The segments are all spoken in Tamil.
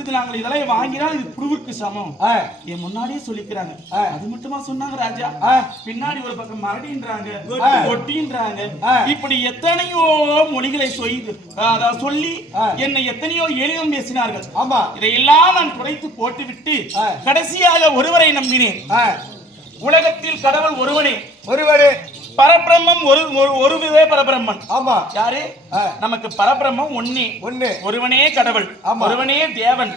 அடுத்தது நாங்கள் இதெல்லாம் வாங்கினால் இது புழுவுக்கு சமம் என் முன்னாடியே சொல்லிக்கிறாங்க. அது மட்டுமா சொன்னாங்க ராஜா? பின்னாடி ஒரு பக்கம் மரடின்றாங்க, ஒட்டின்றாங்க, இப்படி எத்தனையோ மொழிகளை சொல்லி என்னை எத்தனையோ எளிதம் பேசினார்கள். இதையெல்லாம் நான் துடைத்து போட்டுவிட்டு கடைசியாக ஒருவரை நம்பினேன். உலகத்தில் கடவுள் ஒருவனே, பரபிரம்மம் ஒருவிதே பரபிரம்மன். ஆமா, யாரு? நமக்கு பரபிரம்மம் ஒன்னே, ஒருவனே கடவுள், ஒருவனே தேவன்.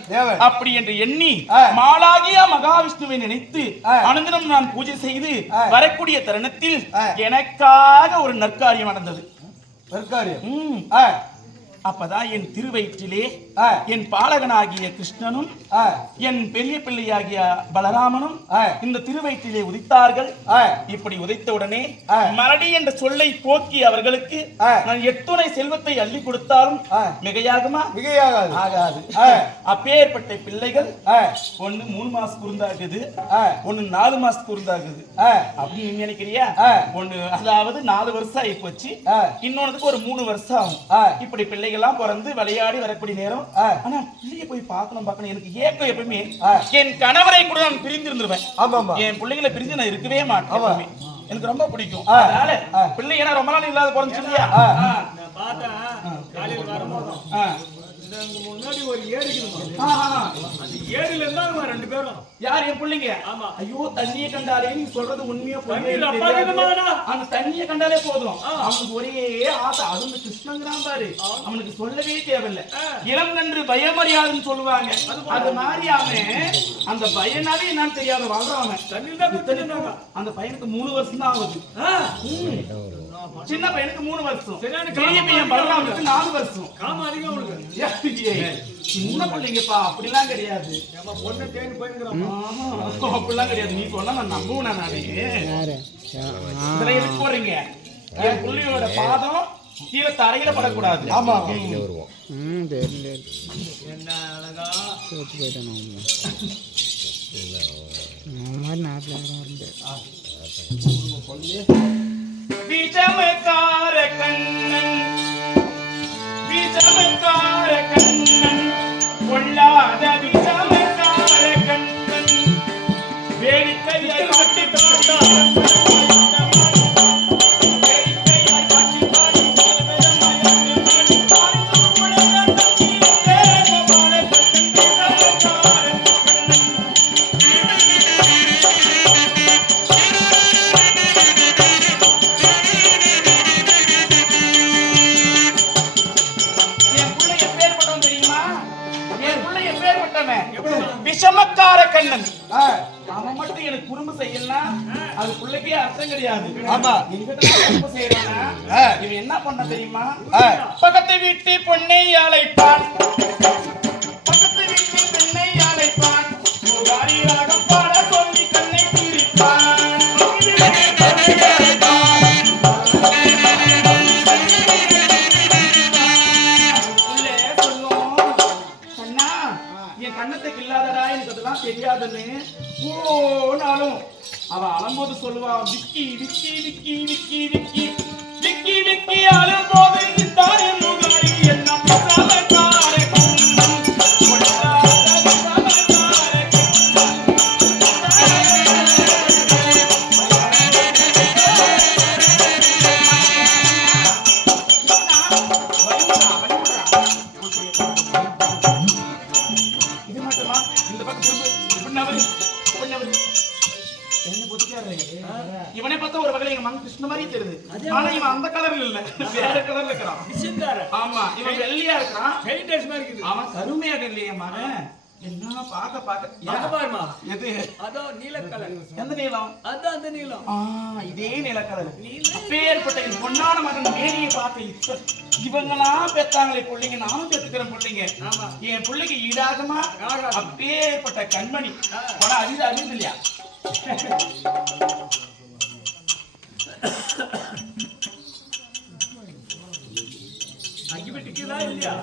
அப்படி என்று எண்ணி மாலாகிய மகாவிஷ்ணுவை நினைத்து அனுதினம் நான் பூஜை செய்து வரக்கூடிய தருணத்தில் எனக்காக ஒரு நற்காரியம் நடந்தது. அப்பதான் என் திருவயிற்றிலே என் பாலகனாகிய கிருஷ்ணனும் என் பெரிய பிள்ளையாகிய பலராமனும் இந்த திருவயிற்றிலே உதித்தார்கள். இப்படி உதைத்தவுடனே மரடி என்ற சொல்லை போக்கி அவர்களுக்கு நான் எத்துணை செல்வத்தை அள்ளி கொடுத்தாலும் மிகையாகுமா? ஆகாது. அப்பேற்பட்ட பிள்ளைகள் ஒண்ணு 3 மாசம் குருந்தாகுது, ஒண்ணு 4 மாசம் குருந்தாகுது. அப்படின்னு நினைக்கிறியா? ஒண்ணு அதாவது 4 வருஷம் ஆகி போச்சு, இன்னொன்னுக்கு ஒரு 3 வருஷம் ஆகும். இப்படி பிள்ளை எல்லாம் பிறந்து விளையாடி வரக்கூடிய நேரம். ஆனா பிள்ளைய போய் பார்க்கணும் எனக்கு ஏக்கம். எப்பவுமே என் கணவரை கூட நான் பிரிந்திருந்துருவேன். என் பிள்ளைகளை பிரிஞ்சு நான் இருக்கவே மாட்டேன். எனக்கு ரொம்ப பிடிக்கும். அதனால பிள்ளை ஏன்னா ரொம்ப நாள் இல்லாத பிறந்து சொல்லியா முன்னாடி ஒரு ஏரி இருக்குமா, அந்த ஏரியில இருந்தா நம்ம 2 பேரும். யார்? என் பிள்ளைங்க. ஐயோ, தண்ணியை கண்டாலே நீ சொல்றது உண்மையா? அந்த தண்ணியை கண்டாலே போதும் அவனுக்கு ஒரே ஆசை. அது இந்த கிருஷ்ணங்கிறான் பாரு, அவனுக்கு சொல்லவே தேவையில்லை. இளம் நன்று பயமறியாதுன்னு சொல்லுவாங்க. அது மாதிரி அவன் அந்த பயனாலே என்னன்னு தெரியாத வாழ்றான். அந்த பையனுக்கு 3 வருஷம் தான் ஆகுது. சின்ன பையனுக்கு 3 வருஷம், பெரிய பையன் பலராமனுக்கு 4 வருஷம். சின்ன பிள்ளைங்கப்பா, அப்படிலாம் கிடையாது. அப்படிலாம் கிடையாது. நீ சொன்னா நான் நம்புவேன். நானே எதுக்கு போறீங்க? என் பிள்ளையோட பாதம் கீழே தரையில படக்கூடாது. ஆமா, என்ன அழகா விஜமக்கார கண்ணன், விஜமக்கார கண்ணன், கொள்ளாத விஜமக்கார கண்ணன், வேடிக்கையை காட்டி காட்டான். விஷமக்கார கண்ணன் அவன் மட்டும் எனக்கு குறும்பு செய்யலாம், அது பிள்ளைக்கே அர்த்தம் கிடையாது. ஆமா, இவன் என்ன பண்ண தெரியுமா? பக்கத்து வீட்டு பொண்ணை அழைப்பான், பக்கத்து வீட்டு பெண்ணை அழைப்பான், ராகம் பாட சொல்லி கண்ணை பிரிப்பான். தெரியாதுன்னு போனாலும் அவ அலம்போது சொல்லுவா, விக்கி விக்கி விக்கி விக்கி விக்கி விக்கி விக்கி அலம்போது இவனை பார்த்தா ஒரு வகையில எங்க மகன் கிருஷ்ண மாதிரி தெரியுது. ஆனா இவன் அந்த கலர்ல இல்ல, வேற கலர்ல இருக்கிறான். ஆமா, இவன் வெள்ளையா இருக்கான், அவன் கருமையாக இல்லையா மகன். என்ன பாக்க பாருமா, எது அதோ நீல கலர். எந்த நீலம்? அதான் அந்த நீலம். இதே நீல கலர். அப்பேற்பட்ட என் பொன்னான மகன் மேரியை பார்த்து இவங்கெல்லாம் பெத்தாங்களே பிள்ளைங்க, நானும் பெத்துக்கிறேன் பிள்ளைங்க. என் பிள்ளைக்கு ஈடாகமா அப்பேற்பட்ட கண்மணி படம் அறிந்து இல்லையா? அங்கிபிட்டிக்குதா இல்லையா?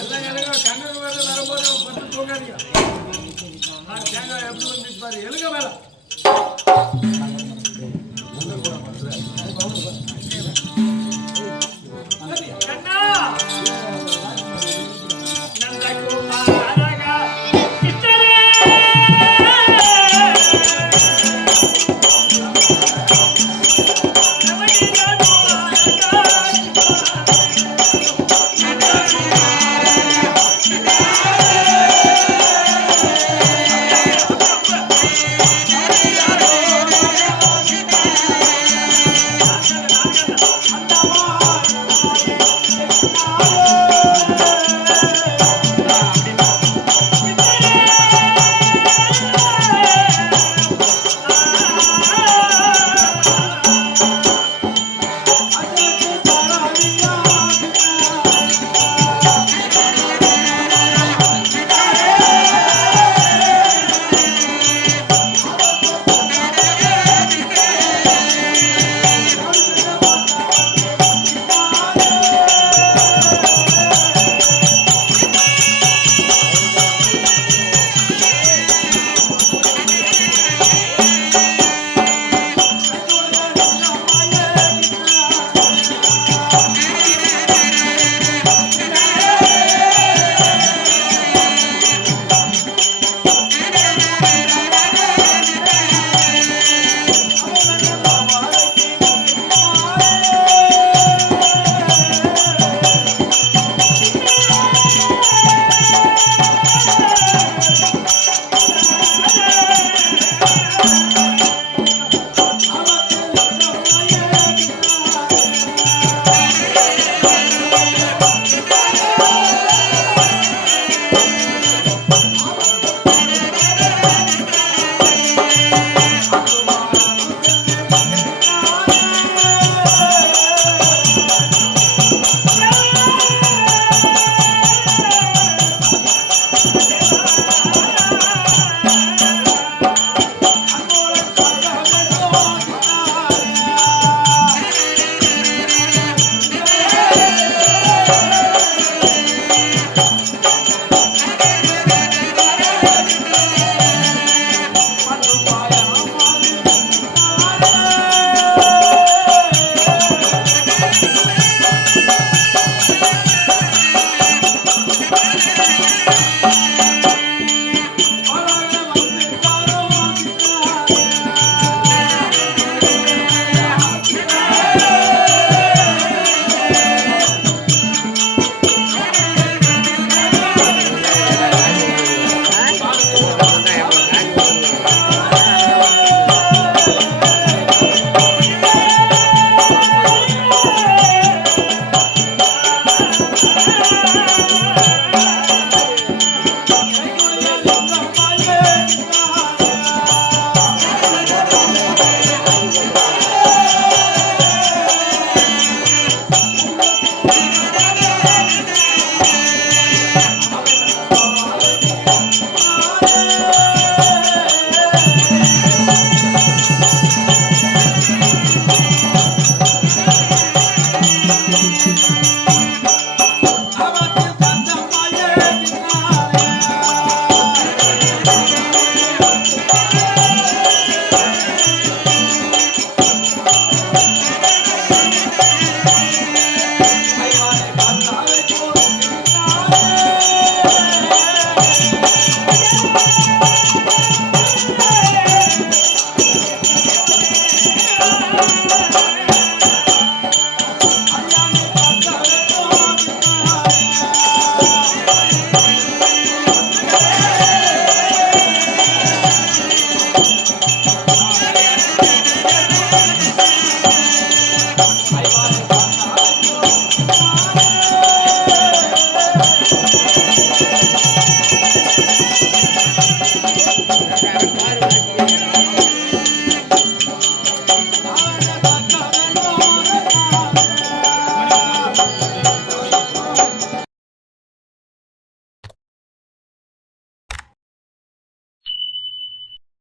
எல்லாம் எனக்கு கண்ணு வரும்போது பட்டு தூங்காதீங்க. தேங்காய் எப்படி வந்துச்சு பாரு, எழுக வேலை.